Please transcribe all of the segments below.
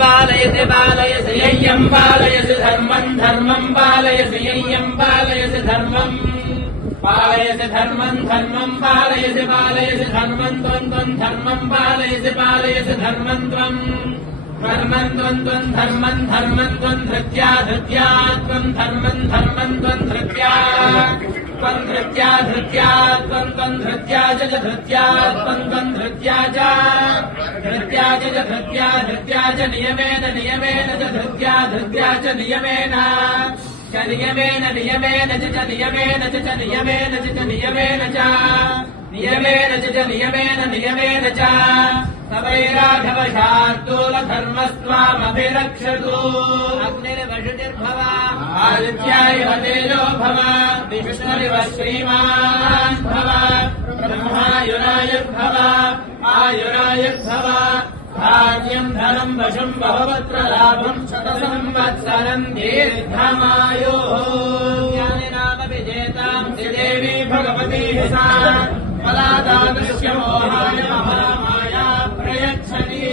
बालयसि बालयसि यय्यं बालयसि धर्मं धर्मं बालयसि यय्यं बालयसि धर्मं पालयसि धर्मं धर्मं पालयसि पालयसि धर्मं त्वं त्वं धर्मं पालयसि पालयसि धर्मं त्वं धर्मं त्वं त्वं धर्मं धर्मं त्वं धृत्या धृत्या त्वं धर्मं धर्मं त्वं धृत्या त्वं धृत्या धृत्या त्वं त्वं धृत्या च धृत्या त्वं त्वं धृत्या च धृत्या च धृत्या धृत्या च नियमेन नियमेन च धृत्या धृत्या च नियमेन नियमेन नियमेन च नियमेन च नियमेन च नियमेन च नियमेन च नियमेन नियमेन च तवैराघवशार्दूलधर्मस्त्वामभिरक्षतु अग्निर्वशुतिर्भव आदित्याय तेजो भव विष्णुरिव श्रीमान् भव ब्रह्मायुरायुर्भव आयुरायुर्भव धान्यं धनं वशं बहुवत्र लाभं शतसंवत्सरं दीर्घमायुः ज्ञानिनाम विजेतां श्रीदेवी भगवती सा फलादादृश्यमोहाय महामाया प्रयच्छति।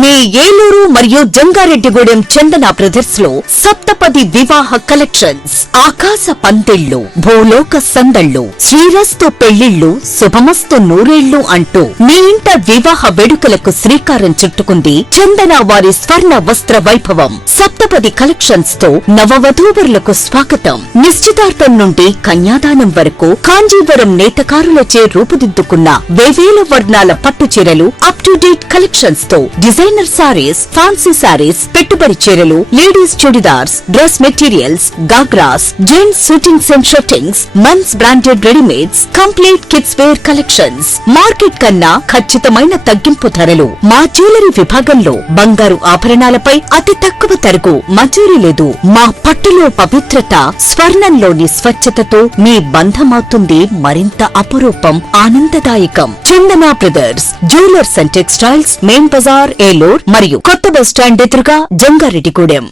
మీ ఏలూరు మరియు జంగారెడ్డిగూడెం చందన బ్రదర్స్ లో సప్తపది వివాహ కలెక్షన్స్, ఆకాశ పందిళ్లు, భూలోక సందళ్లు, శ్రీరస్తు పెళ్లిళ్లు, శుభమస్తు నూరేళ్లు అంటూ మీ ఇంట వివాహ వేడుకలకు శ్రీకారం చుట్టుకుంది చందన వారి స్వర్ణ వస్త్ర వైభవం. సప్తపది కలెక్షన్స్ తో నవవధూవరులకు స్వాగతం. నిశ్చితార్థం నుండి కన్యాదానం వరకు కాంజీవరం నేతకారులచే రూపుదిద్దుకున్న వేవేల వర్ణాల పట్టు చీరలు, అప్ టు డేట్ కలెక్షన్స్ తో డిజైనర్ సారీస్, ఫ్యాన్సీ సారీస్, పెట్టుబడి చీరలు, ladies churidars, dress materials, ghagras, gents shootings and shirtings, men's branded readymades, complete kids wear collections. Market కన్నా ఖచ్చితమైన తగ్గింపు ధరలు. మా జ్యువెలరీ విభాగంలో బంగారు ఆభరణాలపై అతి తక్కువ తరుగు మంజూరీ లేదు. మా పట్టులో పవిత్రత, స్వర్ణంలోని స్వచ్ఛతతో మీ బంధమవుతుంది మరింత అపురూపం, ఆనందదాయకం. Chandana brothers jewellers and textiles, main Bazar, Eluru మరియు కొత్త బస్ స్టాండ్ ఎదురుగా, జంగారెడ్డిగూడెం.